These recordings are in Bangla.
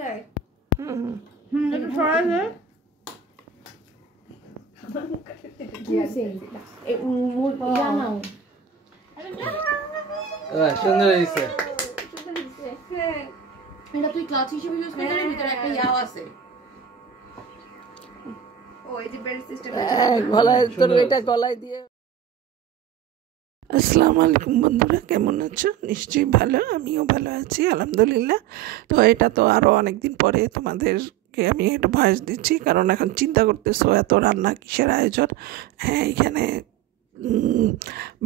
যায় একটু সরাই দে সুন্দর হয়েছে। এটা তুই ক্লাচ হিসেবে ইউজ করতে পারবি, ভিতরে একটা ইয়াও আছে। ওই যে বেল্ট সিস্টেম গলায় তোর এটা গলায় দিয়ে। আসসালামু আলাইকুম বন্ধুরা, কেমন আছো? নিশ্চয়ই ভালো, আমিও ভালো আছি আলহামদুলিল্লাহ। তো এটা তো আরও অনেক দিন পরে তোমাদেরকে আমি একটা ভয়েস দিচ্ছি, কারণ এখন চিন্তা করতেছো এত রান্না কিসের আয়োজন। হ্যাঁ, এখানে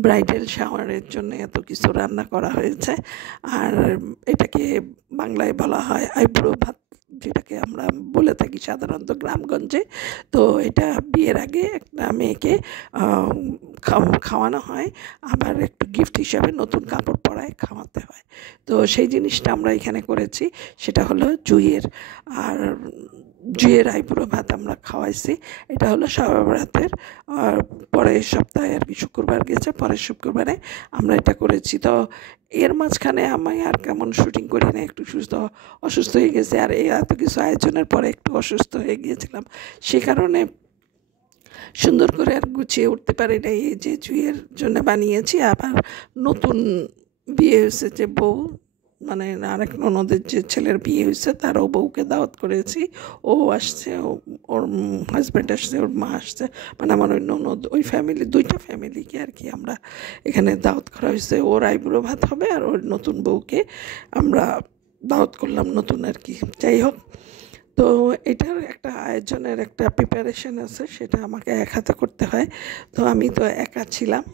ব্রাইডাল শাওয়ারের জন্য এত কিছু রান্না করা হয়েছে। আর এটাকে বাংলায় বলা হয় আইবুড়ো ভাত, যেটাকে আমরা বলে থাকি সাধারণত গ্রামগঞ্জে। তো এটা বিয়ের আগে একটা মেয়েকে খাওয়ানো হয়, আবার একটু গিফট হিসাবে নতুন কাপড় পরায় খাওয়াতে হয়। তো সেই জিনিসটা আমরা এখানে করেছি, সেটা হলো জুইয়ের। আর জুইয়ের আইবুড়ো ভাত আমরা খাওয়াইছি। এটা হলো শবে বরাতের পরের সপ্তাহে আর কি, শুক্রবার গেছে, পরের শুক্রবারে আমরা এটা করেছি। তো এর মাঝখানে আমি আর কেমন শুটিং করি না, একটু অসুস্থ হয়ে গেছে। আর এই এত কিছু আয়োজনের পরে একটু অসুস্থ হয়ে গিয়েছিলাম, সে কারণে সুন্দর করে আর গুছিয়ে উঠতে পারি না। এই যে জুইয়ের জন্য বানিয়েছি। আবার নতুন বিয়ে হয়েছে যে বউ, মানে আরেক ননদের যে ছেলের বিয়ে হয়েছে, তারও বউকে দাওয়াত করেছি। ও আসছে, ওর হাজব্যান্ড আসছে, ওর মা আসছে, মানে আমার ওই ননদ, ওই ফ্যামিলি, দুইটা ফ্যামিলিকে আর কি আমরা এখানে দাওয়াত করা হয়েছে। ওর আইবুড়ো ভাত হবে, আর ওর নতুন বউকে আমরা দাওয়াত করলাম নতুন আর কি। যাই হোক, তো এটার একটা আয়োজনের একটা প্রিপারেশন আছে, সেটা আমাকে এক হাতে করতে হয়। তো আমি তো একা ছিলাম,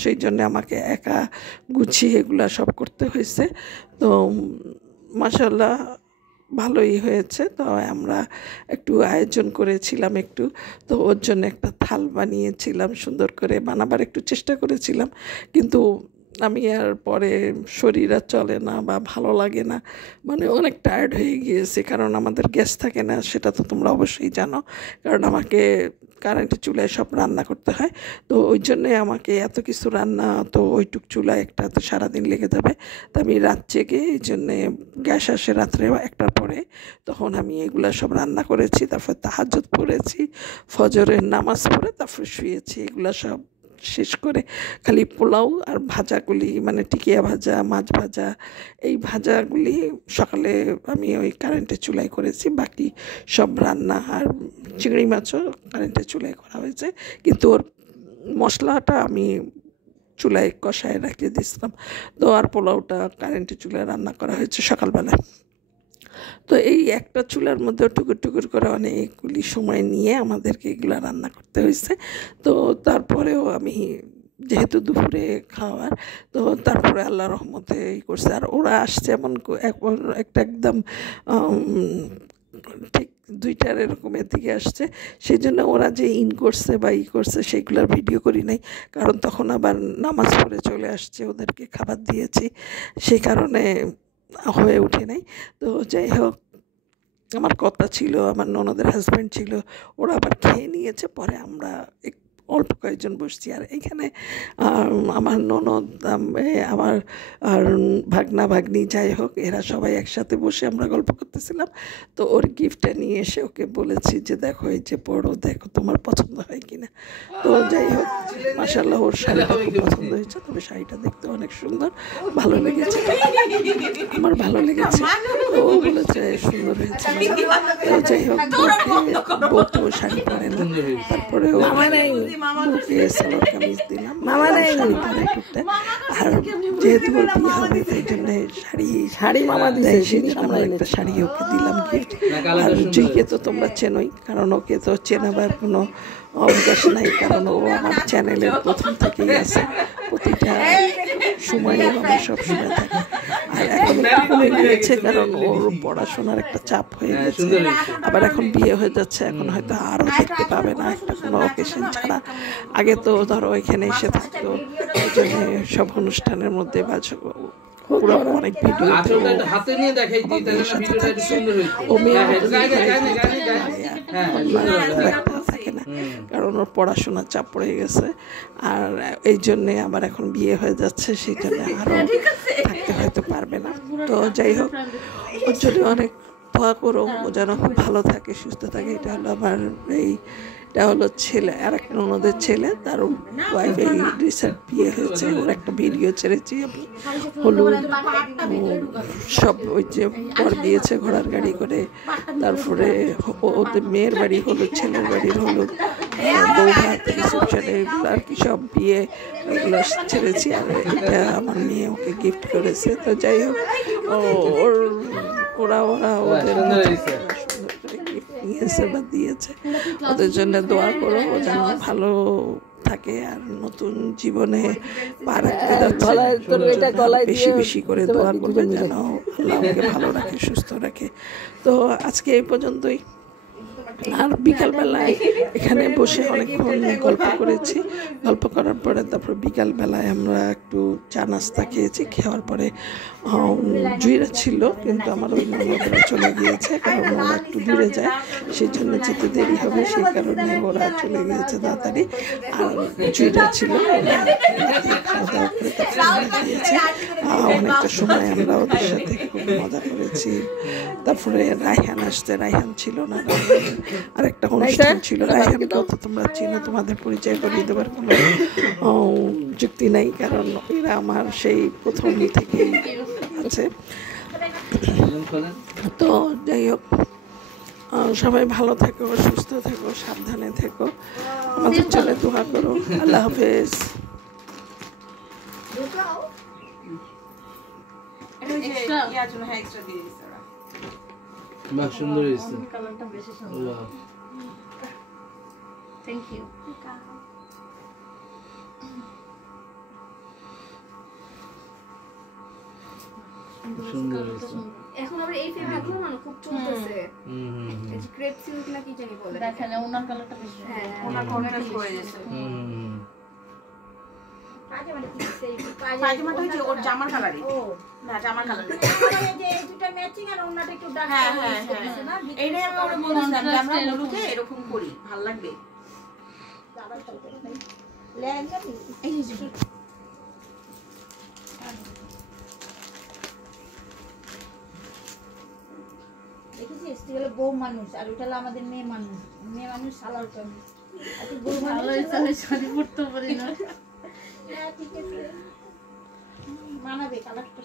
সেই জন্য আমাকে একা গুছিয়ে এগুলো সব করতে হয়েছে। তো মাশাআল্লাহ ভালোই হয়েছে। তো আমরা একটু আয়োজন করেছিলাম একটু, তো ওর জন্য একটা থাল বানিয়েছিলাম, সুন্দর করে বানাবার একটু চেষ্টা করেছিলাম, কিন্তু আমি আর পরে শরীর আর চলে না বা ভালো লাগে না, মানে অনেক টায়ার্ড হয়ে গিয়েছে। কারণ আমাদের গ্যাস থাকে না, সেটা তো তোমরা অবশ্যই জানো, কারণ আমাকে কারেন্টের চুলায় সব রান্না করতে হয়। তো ওই জন্যে আমাকে এত কিছু রান্না, তো ওইটুক চুলায় একটা তো সারাদিন লেগে যাবে। তো আমি রাত জেগে, এই জন্যে গ্যাস আসে রাত্রে 1টার পরে, তখন আমি এগুলা সব রান্না করেছি। তারপর তাহাজ্জুদ পড়েছি, ফজরের নামাজ পড়ে তারপরে শুয়েছি। এগুলা সব শেষ করে খালি পোলাও আর ভাজাগুলি, মানে টিকিয়া ভাজা, মাছ ভাজা, এই ভাজাগুলি সকালে আমি ওই কারেন্টের চুলায় করেছি। বাকি সব রান্না আর চিংড়ি মাছও কারেন্টের চুলায় করা হয়েছে, কিন্তু ওর মশলাটা আমি চুলায় কষায় রেখে দিয়েছিলাম। তো আর পোলাওটা কারেন্টের চুলায় রান্না করা হয়েছে সকালবেলা। তো এই একটা চুলার মধ্যে টুকুর টুকুর করে অনেকগুলি সময় নিয়ে আমাদেরকে এগুলো রান্না করতে হয়েছে। তো তারপরেও আমি, যেহেতু দুপুরে খাওয়ার, তো তারপরে আল্লাহ রহমতে এই করছে। আর ওরা আসছে এমন একটা একদম ঠিক 2টার এরকমের দিকে আসছে, সেই জন্য ওরা যে করছে বা করছে সেগুলোর ভিডিও করি নাই, কারণ তখন আবার নামাজ পড়ে চলে আসছে, ওদেরকে খাবার দিয়েছি, সেই কারণে হয়ে ওঠে নাই। তো যাই হোক, আমার কথা ছিল, আমার ননদের হাজব্যান্ড ছিল, ওরা আবার খেয়ে নিয়েছে। পরে আমরা অল্প কয়েকজন বসছি। আর এইখানে আমার ননদ, আমার আর ভাগনা ভাগ্নি, যাই হোক, এরা সবাই একসাথে বসে আমরা গল্প করতেছিলাম। তো ওর গিফটটা নিয়ে এসে ওকে বলেছি যে দেখো, এই যে পড়ো, দেখো তোমার পছন্দ হয় কিনা। তো যাই হোক, মাশাআল্লাহ ওর শাড়িটা খুব পছন্দ হয়েছে। তবে শাড়িটা দেখতে অনেক সুন্দর, ভালো লেগেছে, আমার ভালো লেগেছে। তো ও বলেছে সুন্দর হয়েছে। তো যাই হোক, বউ তো শাড়ি পরে না, তারপরে বউকে সালোয়ার কামিজ দিলাম, শাড়ি পরে টুকটা। আর যেহেতু ওর বিয়ে হবে, সেই জন্য শাড়ি মামা দিয়েছে, সেই জন্য আমরা একটা শাড়ি ওকে দিলাম গিফট। আর জুইকে তো তোমরা চেনোই, কারণ ওকে তো চেনাবার কোনো অবকাশ নাই, কারণ ও আমার চ্যানেলের প্রথম থেকেই আছে, প্রতিটা সময় আমার সবসময় থাকে। আর এখন কমে গিয়েছে, কারণ ওর পড়াশোনার একটা চাপ হয়ে গেছে, আবার এখন বিয়ে হয়ে যাচ্ছে, এখন হয়তো আরও দেখতে পাবে না একটা কোনো অকেশন ছাড়া। আগে তো ধরো এখানে এসে থাকতো, ওই জন্য সব অনুষ্ঠানের মধ্যে বা পুরো অনেক ভিডিও হাতে নিয়ে দেখাই দিই, তাহলে ভিডিওটা একটু সুন্দর হয়েছে। ও মেয়ে থাকে না, কারণ ওর পড়াশোনার চাপ পড়ে গেছে। আর এই জন্যে আবার এখন বিয়ে হয়ে যাচ্ছে, সেই জন্য আরও থাকতে হয়তো পারবে না। তো যাই হোক, ওর জন্য অনেক দোয়া করো ও যেন খুব ভালো থাকে, সুস্থ থাকে। এটা হলো আমার এটা হলো ছেলে, আর একটা ননদের ছেলে, তার ওয়াইফ এই রিসেন্ট বিয়ে হয়েছে। ওর একটা ভিডিও ছেড়েছি আমি, হলুদ সব ওই যে বর দিয়েছে ঘোড়ার গাড়ি করে, তারপরে ওদের মেয়ের বাড়ি হলুদ, ছেলের বাড়ির হলুদ, বউ ভাত, রিসেপশন, এগুলো আর কি সব বিয়ে, এগুলো ছেড়েছি। আর এটা আমার মেয়ে ওকে গিফট করেছে। তো যাই হোক, ওরা ওদের সুন্দর করে গিফট নিয়েছে বা দিয়েছে, ওদের জন্য দোয়া করো ও যেন ভালো থাকে আর নতুন জীবনে পা রাখতে যাচ্ছে। বেশি বেশি করে দোয়া করবে যেন আল্লাহ ওকে ভালো রাখে, সুস্থ রাখে। তো আজকে এই পর্যন্তই। আর বিকালবেলায় এখানে বসে অনেকক্ষণ গল্প করেছি। গল্প করার পরে তারপর বিকালবেলায় আমরা একটু চা নাস্তা খেয়েছি। খাওয়ার পরে জুইরা ছিল, কিন্তু আমার ওই ননদরা চলে গিয়েছে, কারণ ওরা একটু দূরে যায়, সেই জন্য যেতে দেরি হবে, সেই কারণে ওরা চলে গিয়েছে তাড়াতাড়ি। আর জুইরা ছিল, অনেকটা সময় আমরা ওদের সাথে খুব মজা করেছি। তারপরে রায়হান আসছে, রায়হান ছিল না, আর একটা অনুষ্ঠান ছিল। রায়হানকে তো তোমরা চিনো, তোমাদের পরিচয় করিয়ে দেওয়ার কোনো যুক্তি নাই, কারণ এরা আমার সেই প্রথম থেকেই আছে। তো যাই হোক, সবাই ভালো থেকো, সুস্থ থেকো, সাবধানে থেকো, আমাদের জন্য দোয়া করো। আল্লাহ হাফেজ। বাহ, সুন্দর হয়েছে। Thank you. সুন্দর হয়েছে। এখন আবার এই ফেব্রিকগুলো না খুব চলতেছে। এই যে ক্রেপ সিল্ক না কি জানি বলে। দেখেন ওনার কালারটা বেশি, হ্যাঁ, ওনার কন্ট্রাস্ট হয়ে গেছে। পাজামাটা কি সেই পাজামাটা হচ্ছে ওর জামার কালারই। ও না, জামার কালার। এই যে এই দুটো ম্যাচিং আর ওন্নাটা একটু ডার্ক হ্যাঁ কালার হ্যাঁ করতেছে না। হ্যাঁ, এইটাই আমি ওরে বলছিলাম যে আমরা হলুদে এরকম করি, ভালো লাগবে। লেহেঙ্গা এই যে দেখেছিস, তুই হলো বউ মানুষ আর ওটা হলো আমাদের মেয়ে মানুষ। মেয়ে মানুষ সালার কামিজ, আর তুই বউ মানুষ। ভালো হয়েছে, আমি শাড়ি পরতে পারি না। হ্যাঁ ঠিক আছে, মানাবে কালারটা।